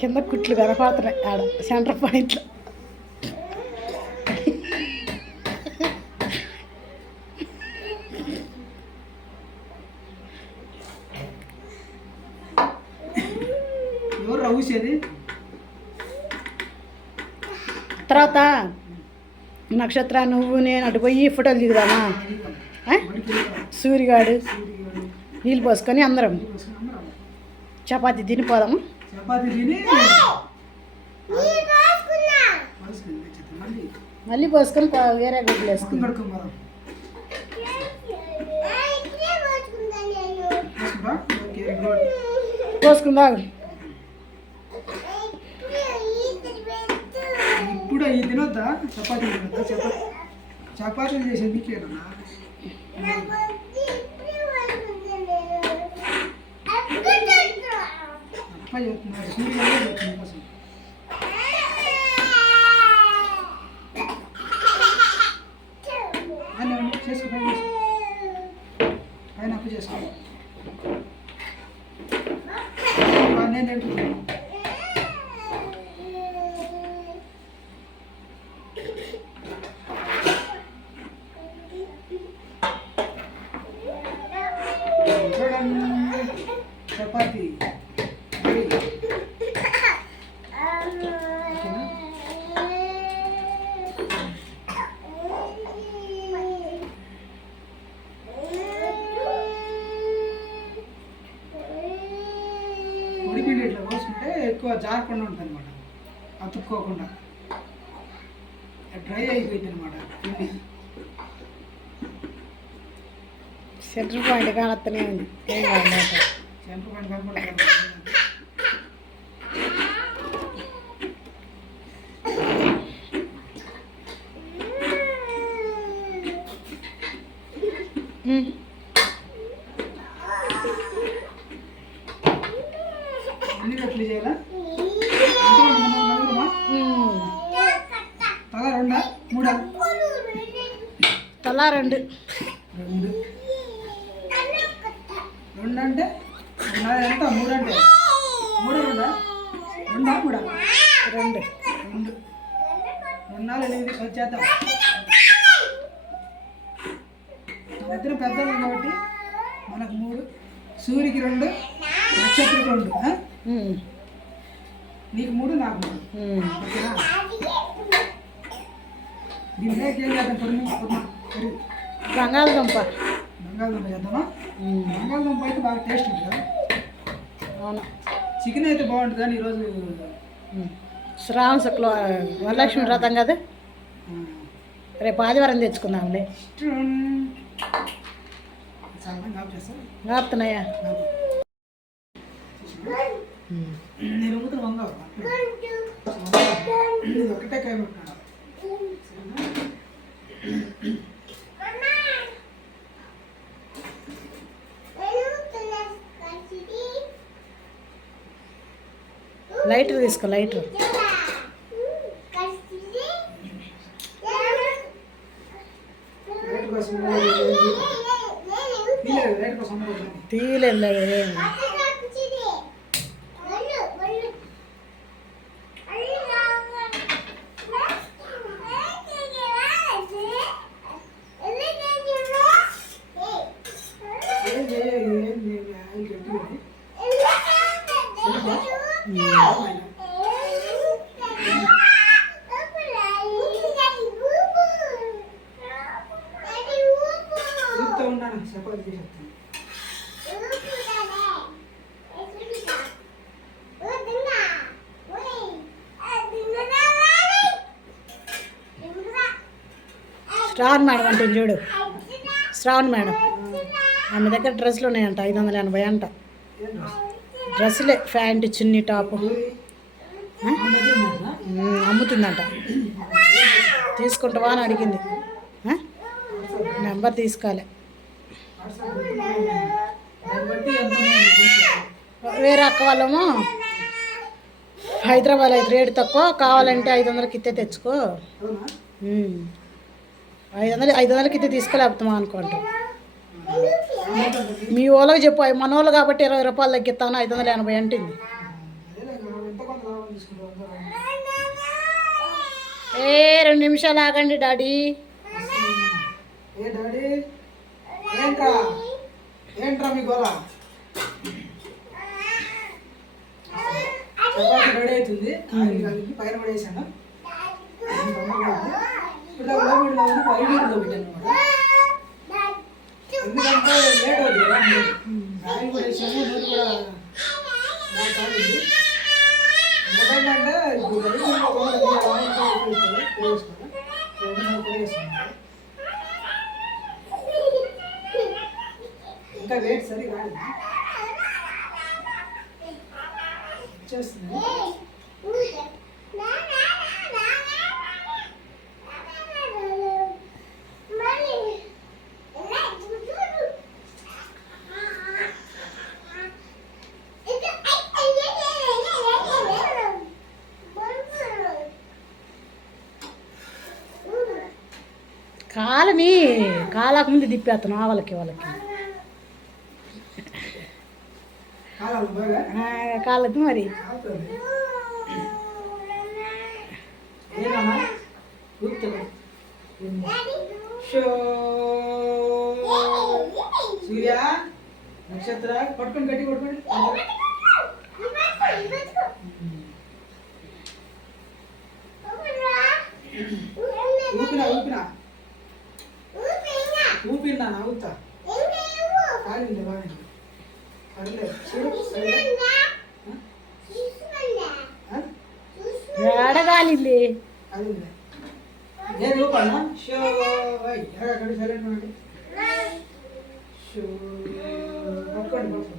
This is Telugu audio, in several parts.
కింద కుట్లు కనపడుతున్నాయి ఆడ సెంటర్ పాయింట్లో. తర్వాత నక్షత్ర నువ్వు నేను అటు పోయి ఫోటోలు దిగుదామా? సూర్యగాడు నీళ్ళు పోసుకొని అందరం. చపాతీ తినిపోదాము చపాతి తిని. మళ్ళీ. మళ్ళీ పోసుకొని వేరే గుడ్లు గుడ్. పోసుకుందాం. ఇప్పుడు ఈ తినొద్దా? చపాతీ తినొద్దా? చపాతీ చపాతీలు చేసేది Понятно. అతుక్కోకుండా డ్రై అయిపోయింది అనమాట పిండి సెంటర్ పాయింట్ కానత్తనే ఉంది ఏం కాదు సెంటర్ పైన కనపడుతుంది ఉమ్. అన్ని రట్లు చేయాలా ఎంతమంది మనం నలుగురమా ఉమ్. తల రెండా మూడా తలా రెండు. రెండు. రెండు అంటే ఎంత? మూడు అంటే మూడు రెండా? రెండా మూడా? రెండు. రెండు. రెండు నాలుగు ఎనిమిది పది చేద్దాం. ఇద్దరం పెద్దలు కాబట్టి మనకు మూడు. సూర్యుకి రెండు నక్షత్రం రెండు. నీకు మూడు నాకు మూడు. దీంట్లోకి ఏం చేద్దాం? పొడి పెరుగు బంగాళదుంప. బంగాళదుంప చేద్దామా. బంగాళదుంప అయితే బాగా టేస్ట్ ఉంటుంది అవును. చికెన్ అయితే బాగుంటుంది కానీ ఈరోజు. శ్రావణ శుక్ల వరలక్ష్మి వ్రతం కదా? రేపు ఆదివారం తెచ్చుకుందాంలే. ఆపుతున్నాయా? escalator. శ్రావణ్ మేడం అంటే చూడు. శ్రావణ్ మేడం. ఆమె దగ్గర డ్రెస్సులు ఉన్నాయంట ఐదు వందల ఎనభై అంట. డ్రెస్సులే ప్యాంటు చున్నీ టాపు. అమ్ముతుందంట. తీసుకుంటావా అని అడిగింది. నెంబర్ తీసుకోవాలి వేరే అక్క వాళ్ళము హైదరాబాద్ అయితే రేటు తక్కువ కావాలంటే ఐదు వందలకి ఇస్తే తెచ్చుకో ఐదు వందలు ఐదు వందలకి ఇది తీసుకోలేపుతామా అనుకుంటాం. మీ వాళ్ళకి చెప్పు మన వాళ్ళు కాబట్టి ఇరవై రూపాయలు తగ్గిస్తాను ఐదు వందల ఎనభై అంటుంది. ఏ రెండు నిమిషాలు ఆగండి డాడీ. డాడీ? ఏంట్రా? ఏంట్రా మీ గోళ చపాతి రెడీ అవుతుంది. పైన పడేసాను. ఇప్పుడు లోపలిలో ఉంది పైనలో పెట్టాను ఎందుకంటే లేట్ అవుతుంది కదా ఆయిల్ కూడా వేసాను నూనె కూడా ఇప్పుడు కూడా ఎక్కువ వేసుకోవాలి ఎక్కువ వేసుకోవాలి రెండు మూడు కూడా వేసుకున్నాను ఇంకా వెయిట్ సరి కాదు చేస్తుంది కాలని కాలకు ముందు తిప్పేస్తాను ఆవలకి వాళ్ళకి. కాలది మరి. సూర్య నక్షత్ర పట్టుకొని గట్టి కొట్టుకోండి ఊపినా ఊపినా ఊపినా నవ్వుతా కాలింది బాగా పర్లేదు కాలింది నేను ఊపానా షో వై ఎక్కడ? సైలెంట్ ఉండండి. షో పట్టుకోండి పట్టుకోండి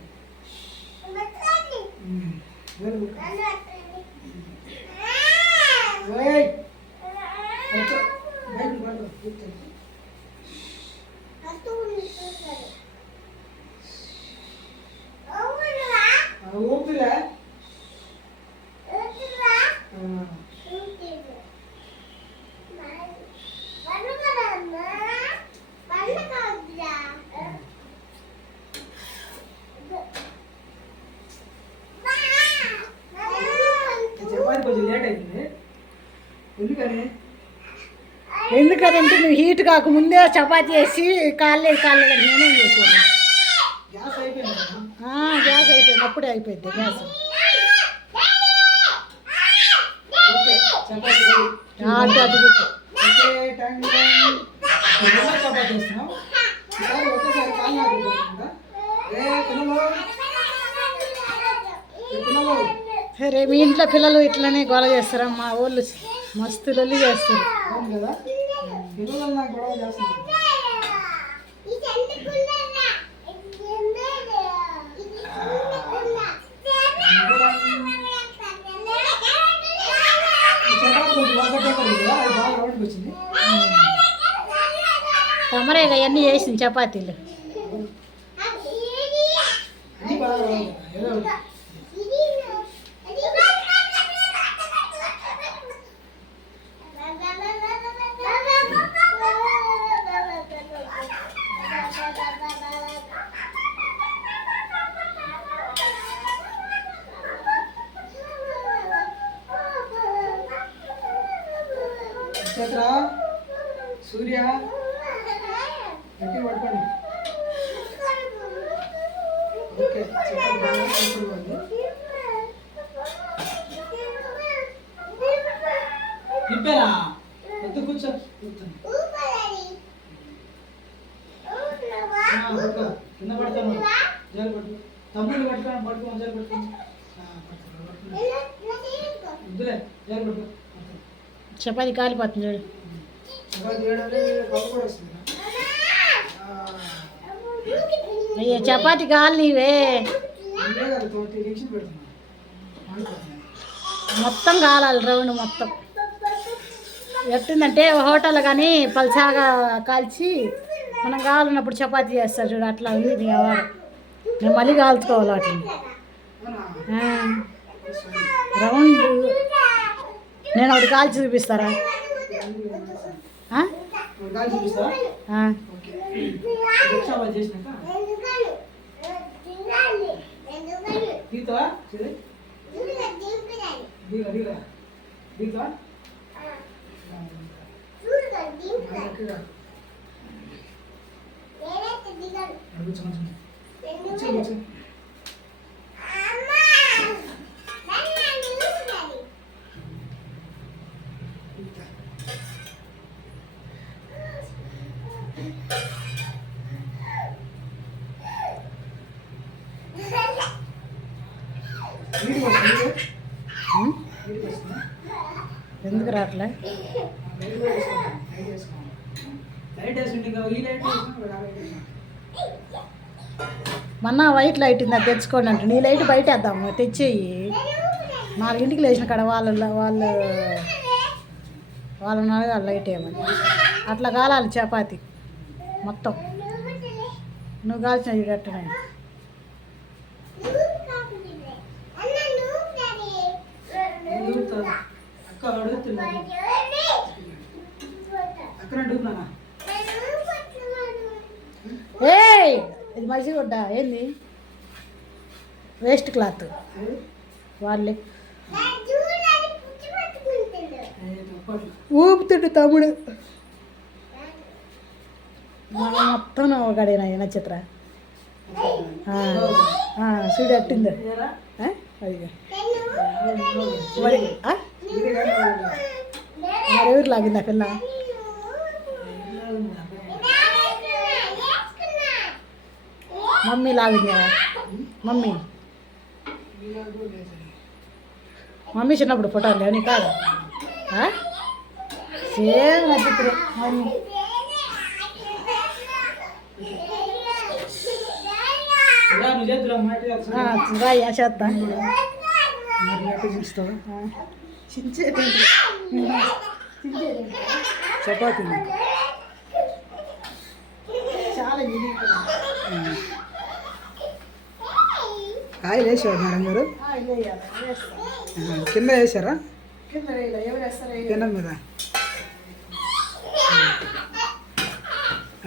హీట్ కాక ముందే చపాతీ వేసి కాళ్ళే కాళ్ళే నేనేం చేశాను గ్యాస్ అయిపోయింది? అప్పుడే అయిపోయింది గ్యాస్. సరే మీ ఇంట్లో పిల్లలు ఇట్లనే గొడవ చేస్తారా మా వాళ్ళు మస్తు లొల్లి చేస్తారు. పిల్లలు నాకు గొడవ చేస్తున్నారు. తమరే అవన్నీ చేసింది చపాతీలు. కూర్చో. కింద పడతాను. జాలి పట్టుకోండి జాలి జాలి. చపాతీ కాలిపోతుంది చూడు అయ్యో చపాతీ కాలు నీవే. మొత్తం కాలాలి రౌండ్ మొత్తం. ఎట్టిందంటే హోటల్ కానీ పల్సాగా కాల్చి మనం కావాలన్నప్పుడు చపాతీ చేస్తారు చూడు అట్లా ఉంది నేను మళ్ళీ కాల్చుకోవాలి వాటిని. రౌండ్. నేను ఒకటి కాల్చి చూపిస్తారా? ఆ? ఎందుకు రావట్లే లైట్ వేసుకోండి లైట్ వేసుకోండి లైట్ వేసుకుంటే ఇంకా ఈ లైట్ వేసుకున్నా ఆ లైట్ వేసుకున్నా మొన్న వైట్ లైట్ ఇందా తెచ్చుకోండి అంటే నీ లైట్ బయట వేద్దాము తెచ్చేయి. నాలుగింటికి లేచిన కాడ వాళ్ళు వాళ్ళు వాళ్ళు ఆ లైట్ ఏమని అట్లా కాలాలి చపాతి. మొత్తం. నువ్వు కాల్చిన చూడట్టున్నాయి ఏయ్! ఇది మంచిగా గుడ్డ ఏంది? Waste cloth. వాళ్ళే. ఊపుతుండు తమ్ముడు. మొత్తం ఈ నక్షత్ర సూడి అట్టింది? అదిగో మరి? మరి ఎవరు లాగింది పిల్ల? Mummy లాగిందా mummy. మమ్మీ చిన్నప్పుడు ఫోటోలు లేవు నీ కాదు సేమ్ నచ్చిత్రే మమ్మీ. రాయ్యా చేస్తా చపాతీ. చాలా ఆయిల్ వేసారు మేడం గారు కింద వేసారా? కింద మీద.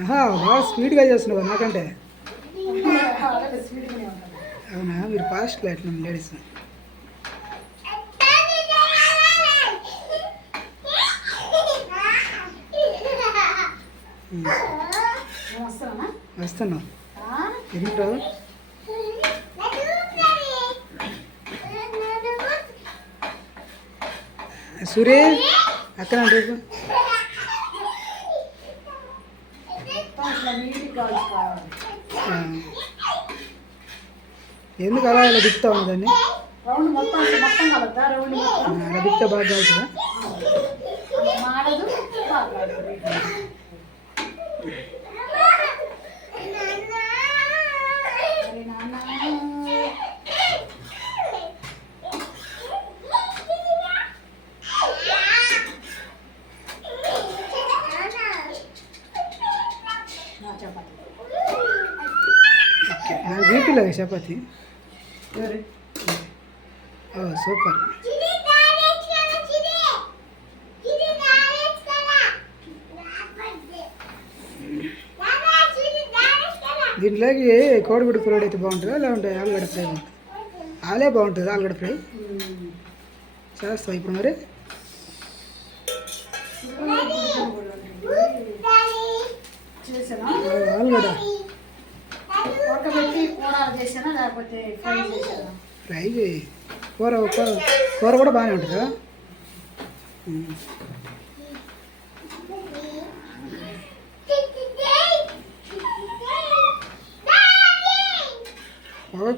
ఆహా బాగా స్పీడ్గా చేస్తున్నావు నాకంటే. అవునా? మీరు ఫాస్ట్గా ఎట్లా లేడీస్. నేను వస్తానా వస్తున్నావు ఎందుకు సూర్య అక్కడ రేపు ఇట్లా నీట్గా కావాలి కావాలి ఆ. ఎందుకు అలా ఇలా దిక్తా ఉంది దాన్ని రౌండ్ మొత్తం మొత్తం కలుగుతా రౌండ్ ఆ, మొత్తం అలా దిక్తా బాగా కావుతుందా మాడదు బాగా మరి నాన్న నా చపాతీ ఓకే నాకు చూపిలేదు చపాతి ఓ సూపర్ దీంట్లోకి కోడిగుడ్డు ఫ్రై అయితే బాగుంటుందా లేకుంటే ఆలుగడ్డ ఫ్రై బాగుంటుంది ఆలే బాగుంటుంది ఆలుగడ్డ ఫ్రై చేస్తావు ఇప్పుడు మరి చేసానా ఆ, ఆలుగడ్డ ఉడకబెట్టి కూడాలు చేసానా? లేకపోతే ఫ్రై చేసానా? ఫ్రై చేయి. కూర కూర కూర కూడా బాగానే ఉంటుందా?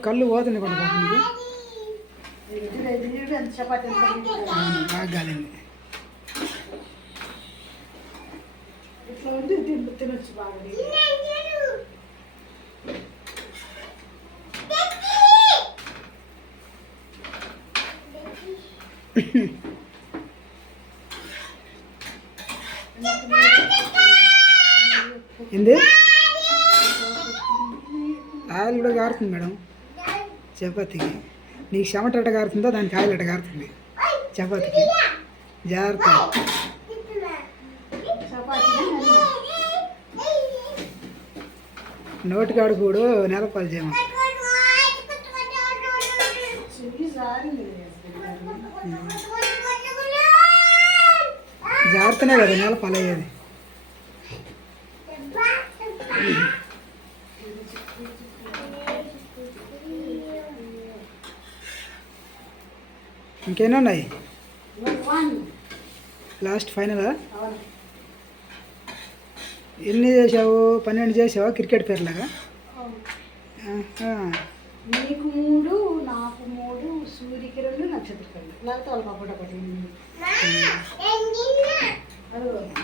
కళ్ళు పోతుంది కొంత బాగా తిన తినొచ్చు బాగా ఇది. ఏంది? ఆయిల్ కూడా కారుతుంది మేడం. చపాతీకి. నీకు చెమట ఎట్ట కారుతుందో దానికి ఆయిల్ ఎట్ట కారుతుంది? చపాతీకి. జాగ్రత్త. నోటికాడు కూడా నెలపాలు చేయమ జాగ్రత్తనే కదా నెల పాలయ్యేది ఇంకేనా ఉన్నాయి? లాస్ట్ ఫైనలా? ఎన్ని చేసావు? పన్నెండు చేసావా? క్రికెట్ పేర్లాగా? మూడు మూడు లేకపోతే వాళ్ళ పాపట ఒకటి.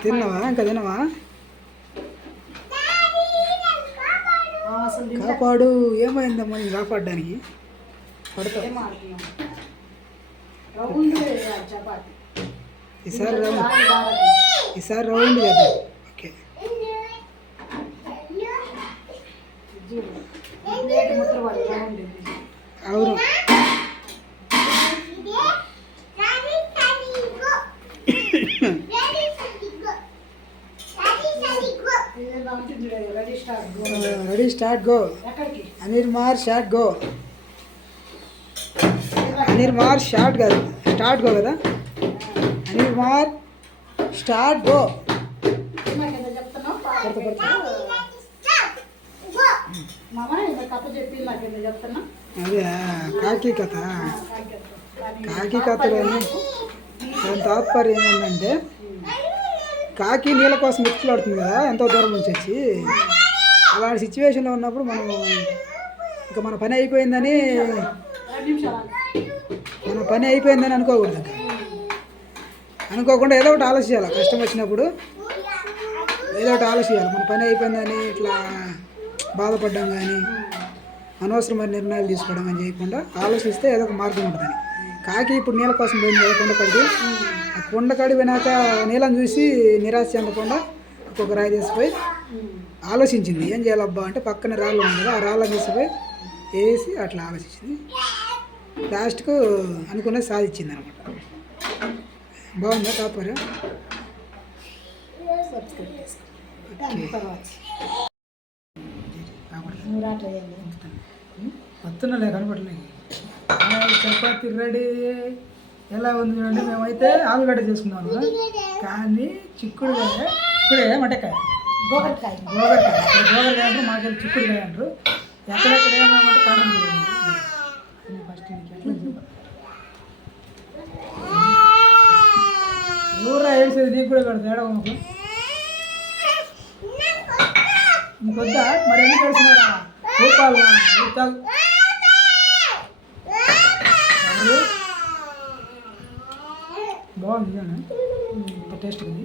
తిన్నావా? ఇంకా. కాపాడు. ఏమైందమ్మా నేను కాపాడడానికి? ఈసారి రౌండ్. ఈసారి రౌండ్ కదా ఓకే. అవును ఇదేదో ఉంటుంది చూడు, రెడీ స్టార్ట్ గో. అనిర్ మార్ షార్ట్ గో. అనిర్ మార్ షార్ట్ కాదు స్టార్ట్ గో కదా? అనిర్ మార్ స్టార్ట్ గో. అదే కాకి కథ. కాకి కథలోని దాని తాత్పర్యం ఏంటంటే కాకి నీళ్ళ కోసం వెతుకులాడుతుంది కదా ఎంతో దూరం నుంచి వచ్చి. అలాంటి సిచ్యువేషన్లో ఉన్నప్పుడు మనం ఇంకా మన పని అయిపోయిందని మన పని అయిపోయిందని అనుకోకూడదు. అనుకోకుండా ఏదో ఒకటి ఆలోచించాలి. కష్టం వచ్చినప్పుడు ఏదో ఒకటి ఆలోచించాలి. మన పని అయిపోయిందని ఇట్లా బాధపడడం కానీ అనవసరమైన నిర్ణయాలు తీసుకోవడం అని చేయకుండా ఆలోచిస్తే ఏదో ఒక మార్గం ఉంటుందని కాకి ఇప్పుడు నీళ్ళ కోసం పోయింది కదా కొండకాడికి. ఆ కొండకాడి పోయినాక నీళ్ళని చూసి నిరాశ చెందకుండా ఒక్కొక్క రాయి తీసిపోయి ఆలోచించింది. ఏం చేయాలబ్బా అంటే పక్కన రాళ్ళు ఉంది కదా ఆ రాళ్ళ తీసిపోయి వేసి అట్లా ఆలోచించింది. లాస్ట్కు అనుకున్నది సాధించింది అనమాట బాగుందా తాత్పర్యం సబ్స్క్రైబ్ వస్తున్నలే కనపడలే చపాతి రెడీ. ఎలా ఉంది చూడండి మేమైతే ఆలుగడ్డ చేసుకున్నాము కానీ చిక్కుడుకాయ ఇప్పుడే మటకాయ గోకరకాయ గోగరకాయ ఇక్కడ అంటారు మాకెళ్ళి చిక్కుడుకాయ అంటారు. ఎక్కడెక్కడ ఏమేమంటే కారణం చూడండి ఫస్ట్ ఊర్రా ఏడ్చేది నీకు కూడా మరి రూపాయలు? బాగుంది టేస్ట్ ఉంది.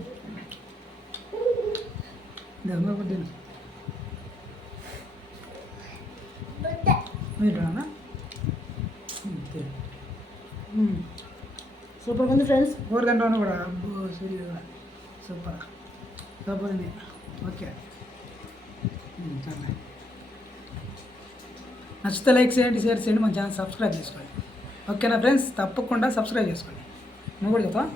సూపర్ ఉంది ఫ్రెండ్స్. కూర తింటాను కూడా. సూపర్. సూపర్ ఉంది. ఓకే. చాలా నచ్చితే లైక్ చేయండి షేర్ చేయండి మన ఛానల్ సబ్స్క్రైబ్ చేసుకోండి. ఓకేనా ఫ్రెండ్స్? తప్పకుండా సబ్స్క్రైబ్ చేసుకోండి. నువ్వు కూడా చెప్తావా?